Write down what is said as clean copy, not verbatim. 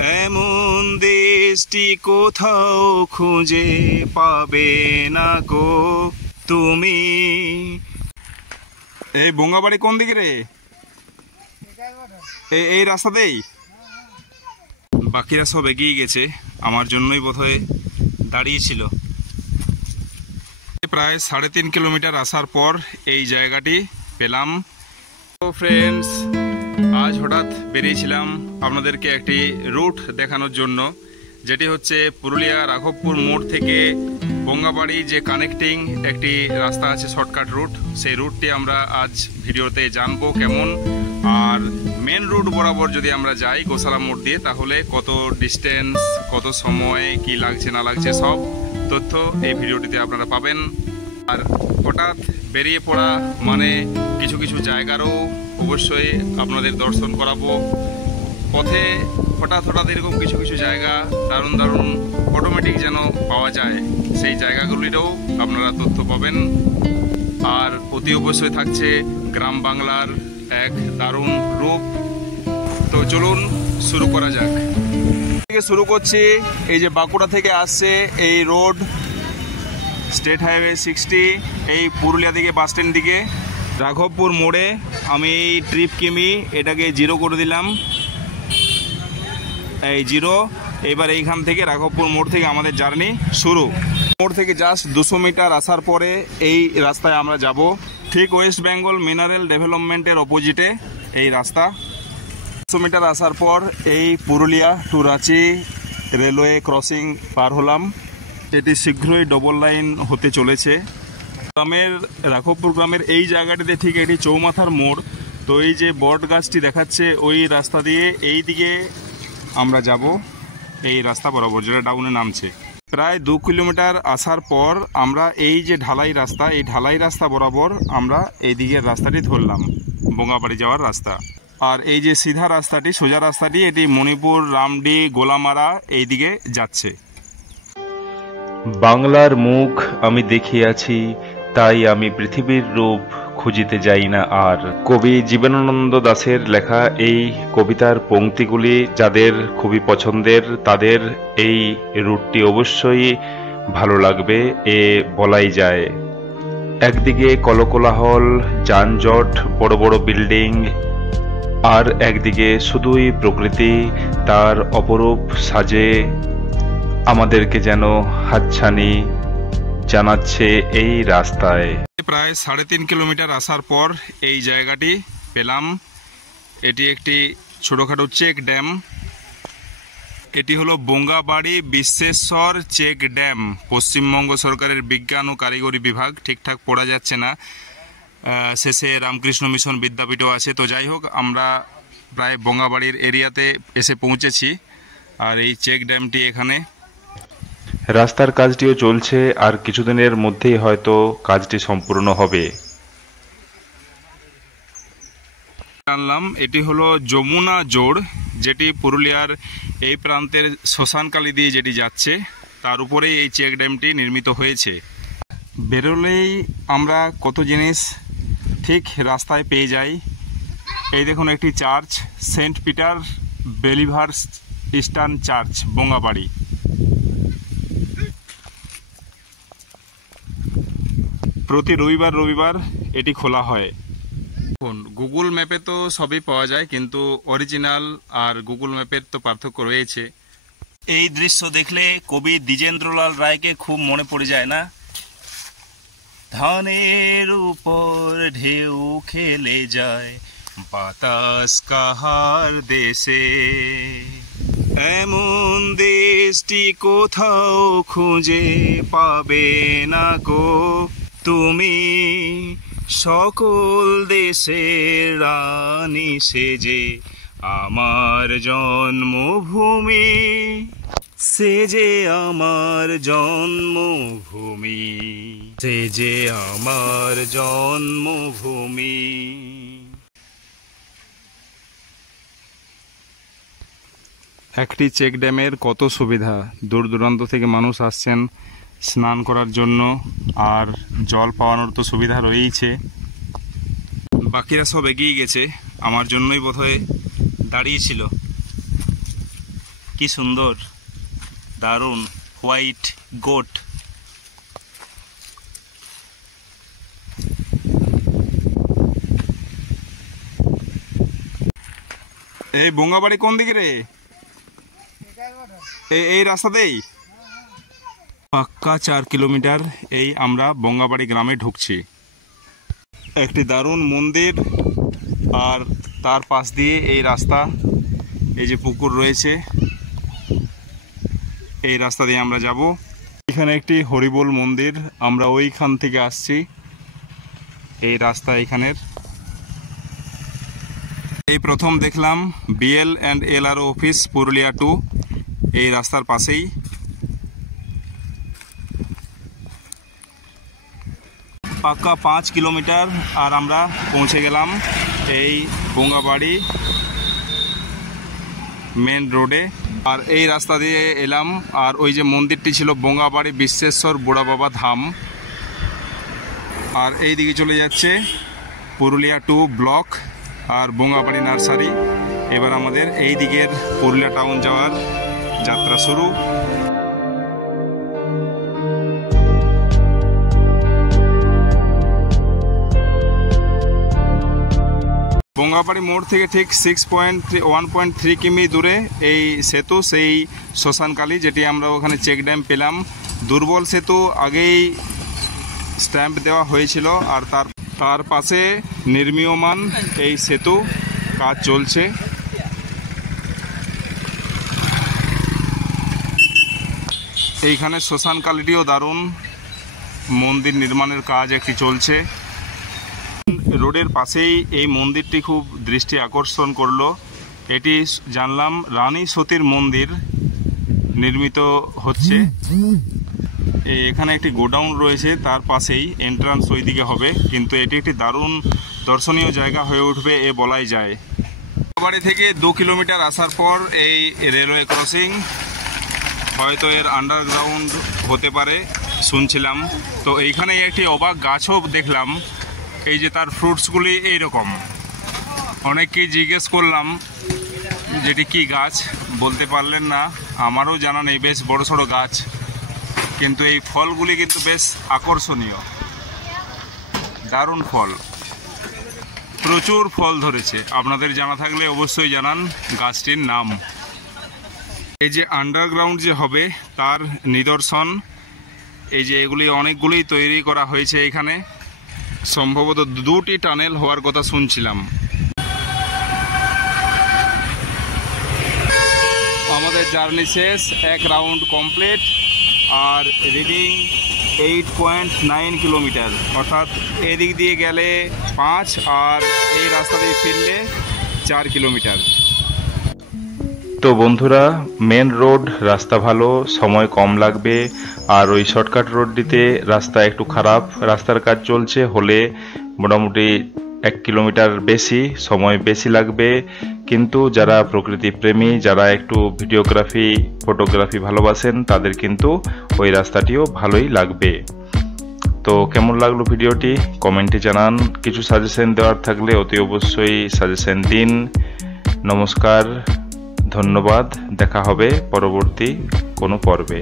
এমন দেশটি কোথাও খুঁজে পাবে না গো তুমি। এই বঙ্গাবাড়ি কোন দিকে রে? এই রাস্তাতেই। বাকিরা সব এগিয়ে গেছে, আমার জন্যই বোধহয় দাঁড়িয়েছিল। প্রায় 3.5 কিলোমিটার আসার পর এই জায়গাটি পেলাম। তো ফ্রেন্ডস, আজ হঠাৎ বেরিয়েছিলাম আপনাদেরকে একটি রুট দেখানোর জন্য, যেটি হচ্ছে পুরুলিয়া রাঘবপুর মোড় থেকে বঙ্গাবাড়ি যে কানেক্টিং একটি রাস্তা আছে, শর্টকাট রুট। সেই রুটটি আমরা আজ ভিডিওতে জানবো কেমন, আর মেন রুট বরাবর যদি আমরা যাই গোসালা মোড় দিয়ে, তাহলে কত ডিস্টেন্স, কত সময়, কি লাগছে না লাগছে, সব তথ্য এই ভিডিওটিতে আপনারা পাবেন। আর হঠাৎ বেরিয়ে পড়া মানে কিছু কিছু জায়গারও অবশ্যই আপনাদের দর্শন করাবো। পথে হঠাৎ হঠাৎ এরকম কিছু কিছু জায়গা দারুণ দারুণ অটোমেটিক যেন পাওয়া যায়, সেই জায়গাগুলিরও আপনারা তথ্য পাবেন। আর অতি অবশ্যই থাকছে গ্রাম বাংলার এক দারুণ রূপ। তো চলুন শুরু করা যাক। থেকে শুরু করছি, এই যে বাঁকুড়া থেকে আসছে এই রোড, স্টেট হাইওয়ে 60, এই পুরুলিয়া দিকে বাস স্ট্যান্ড দিকে রাঘবপুর মোড়ে আমি এই ট্রিপ কিমি এটাকে 0 করে দিলাম, এই 0। এবার এইখান থেকে রাঘবপুর মোড় থেকে আমাদের জার্নি শুরু। মোড় থেকে জাস্ট 200 মিটার আসার পরে এই রাস্তায় আমরা যাব। ঠিক ওয়েস্ট বেঙ্গল মিনারেল ডেভেলপমেন্টের অপোজিটে এই রাস্তা। 200 মিটার আসার পর এই Purulia to Ranchi railway crossing পার হলাম। এটি শীঘ্রই ডবল লাইন হতে চলেছে। গ্রামের রাঘবপুর গ্রামের এই জায়গাটিতে ঠিক এটি চৌমাথার মোড়। তো এই যে বট গাছটি দেখাচ্ছে, ওই রাস্তা দিয়ে এই দিকে আমরা যাব, এই রাস্তা বরাবর যেটা ডাউনে নামছে। প্রায় 2 কিলোমিটার আসার পর আমরা এই যে ঢালাই রাস্তা, এই ঢালাই রাস্তা বরাবর আমরা এই দিকের রাস্তাটি ধরলাম, বঙ্গাবাড়ি যাওয়ার রাস্তা। আর এই যে সিধা রাস্তাটি, সোজা রাস্তাটি, এটি মণিপুর, রামডি, গোলামারা এই দিকে যাচ্ছে। বাংলার মুখ আমি দেখিয়াছি, তাই আমি পৃথিবীর রূপ খুঁজিতে যাই না আর। কবি জীবনানন্দ দাশের লেখা এই কবিতার পংক্তিগুলি যাদের খুবই পছন্দের, তাদের এই রুটটি অবশ্যই ভালো লাগবে, এ বলাই যায়। একদিকে কলকোলাহল, যানজট, বড় বড় বিল্ডিং, আর একদিকে শুধুই প্রকৃতি তার অপরূপ সাজে আমাদেরকে যেন হাতছানি জানাচ্ছে এই রাস্তায়। প্রায় 3.5 কিলোমিটার আসার পর এই জায়গাটি পেলাম। এটি একটি ছোটোখাটো চেক ড্যাম। এটি হলো বঙ্গাবাড়ি বিশ্বেশ্বর চেক ড্যাম। পশ্চিমবঙ্গ সরকারের বিজ্ঞান ও কারিগরি বিভাগ, ঠিকঠাক পড়া যাচ্ছে না, শেষে রামকৃষ্ণ মিশন বিদ্যাপীঠও আছে। তো যাই হোক, আমরা প্রায় বঙ্গাবাড়ির এরিয়াতে এসে পৌঁছেছি। আর এই চেক ড্যামটি এখানে। রাস্তার কাজটিও চলছে, আর কিছুদিনের মধ্যেই হয়তো কাজটি সম্পূর্ণ হবে। জানলাম এটি হলো যমুনা জোড়, যেটি পুরুলিয়ার এই প্রান্তের শ্মশানকালী দিয়ে যেটি যাচ্ছে, তার উপরেই এই চেক ড্যামটি নির্মিত হয়েছে। বেরোলেই আমরা কত জিনিস ঠিক রাস্তায় পেয়ে যাই। এই দেখুন একটি church, Saint Peter believers eastern church, Bangabari. প্রতি রবিবার এটি খোলা হয়। গুগল ম্যাপে তো সবই পাওয়া যায়, কিন্তু অরিজিনাল আর গুগল ম্যাপের তো পার্থক্য রয়েছে। এই দৃশ্য দেখলে কবি দ্বিজেন্দ্রলাল রায়কে খুব মনে পড়ে যায় না? ধানের উপর ঢেউ খেলে যায় বাতাস কাহার দেশে, এমন দেশটি কোথাও খুঁজে পাবে না গো তুমি। সকল দেশের রানী সেজে আমার জন্মভূমি, সেজে আমার জন্মভূমি, সেজে আমার জন্মভূমি। একটি চেক ড্যামের কত সুবিধা। দূর দূরান্ত থেকে মানুষ আসছেন স্নান করার জন্য, আর জল পাওয়ানোর তো সুবিধা রয়েইছে। বাকিরা সব এগিয়ে গেছে, আমার জন্যই বোধহয় দাঁড়িয়েছিল। কি সুন্দর, দারুণ হোয়াইট গোট। এই বঙ্গাবাড়ি কোন দিকে রে? এই রাস্তাতেই পাক্কা 4 কিলোমিটার এই আমরা বঙ্গাবাড়ি গ্রামে ঢুকছি। একটি দারুণ মন্দির আর তার পাশ দিয়ে এই রাস্তা, এই যে পুকুর রয়েছে, এই রাস্তা দিয়ে আমরা যাব। এখানে একটি হরিবোল মন্দির, আমরা ওইখান থেকে আসছি। এই রাস্তা এখানের, এই প্রথম দেখলাম BL&LRO অফিস পুরুলিয়া 2, এই রাস্তার পাশেই। পাক্কা 5 কিলোমিটার আর আমরা পৌঁছে গেলাম এই বঙ্গাবাড়ি মেন রোডে। আর এই রাস্তা দিয়ে এলাম, আর ওই যে মন্দিরটি ছিল বঙ্গাবাড়ি বিশ্বেশ্বর বুড়া বাবা ধাম। আর এই দিকে চলে যাচ্ছে পুরুলিয়া 2 ব্লক আর বঙ্গাবাড়ি নার্সারি। এবার আমাদের এই দিকের পুরুলিয়া টাউন যাওয়ার যাত্রা শুরু। বঙ্গাবাড়ি মোড় থেকে ঠিক 1.3 কিমি দূরে এই সেতু, সেই শ্মশানকালী, যেটি আমরা ওখানে চেক ড্যাম পেলাম। দুর্বল সেতু আগেই স্ট্যাম্প দেওয়া হয়েছিল, আর তার পাশে নির্মীয়মান এই সেতু কাজ চলছে। এইখানে শ্মশানকালীটিও দারুণ, মন্দির নির্মাণের কাজ একটি চলছে। রোডের পাশেই এই মন্দিরটি খুব দৃষ্টি আকর্ষণ করলো। এটি জানলাম রানী সতীর মন্দির নির্মিত হচ্ছে। এখানে একটি গোডাউন রয়েছে, তার পাশেই এন্ট্রান্স ওইদিকে হবে, কিন্তু এটি একটি দারুণ দর্শনীয় জায়গা হয়ে উঠবে এ বলাই যায়। বাড়ি থেকে 2 কিলোমিটার আসার পর এই রেলওয়ে ক্রসিং, হয়তো এর আন্ডারগ্রাউন্ড হতে পারে শুনছিলাম। তো এইখানে একটি অবাক গাছও দেখলাম, এই যে তার ফ্রুটসগুলি এইরকম। অনেককেই জিজ্ঞেস করলাম যেটি কি গাছ, বলতে পারলেন না। আমারও জানা নেই, বেশ বড় সড়ো গাছ, কিন্তু এই ফলগুলি কিন্তু বেশ আকর্ষণীয়, দারুণ ফল, প্রচুর ফল ধরেছে। আপনাদের জানা থাকলে অবশ্যই জানান গাছটির নাম। এই যে আন্ডারগ্রাউন্ড যে হবে তার নিদর্শন, এই যে এগুলি অনেকগুলি তৈরি করা হয়েছে এখানে। সম্ভবত 2টি টানেল হওয়ার কথা শুনছিলাম। আমাদের জার্নি শেষ, 1 round complete, are reading 8.9 kilometre, অর্থাৎ এদিক দিয়ে গেলে 5 আর এই রাস্তা দিয়ে ফিরলে 4 কিলোমিটার। তো বন্ধুরা, মেন রোড রাস্তা ভালো, সময় কম লাগবে। আর ওই শর্টকাট রোডটিতে রাস্তা একটু খারাপ, রাস্তার কাজ চলছে হলে মোটামুটি 1 কিলোমিটার বেশি, সময় বেশি লাগবে। কিন্তু যারা প্রকৃতি প্রেমী, যারা একটু ভিডিওগ্রাফি ফটোগ্রাফি ভালোবাসেন, তাদের কিন্তু ওই রাস্তাটিও ভালোই লাগবে। তো কেমন লাগলো ভিডিওটি কমেন্টে জানান। কিছু সাজেশন দেওয়ার থাকলে অতি অবশ্যই সাজেশন দিন। নমস্কার, ধন্যবাদ, দেখা হবে পরবর্তী কোনো পর্বে।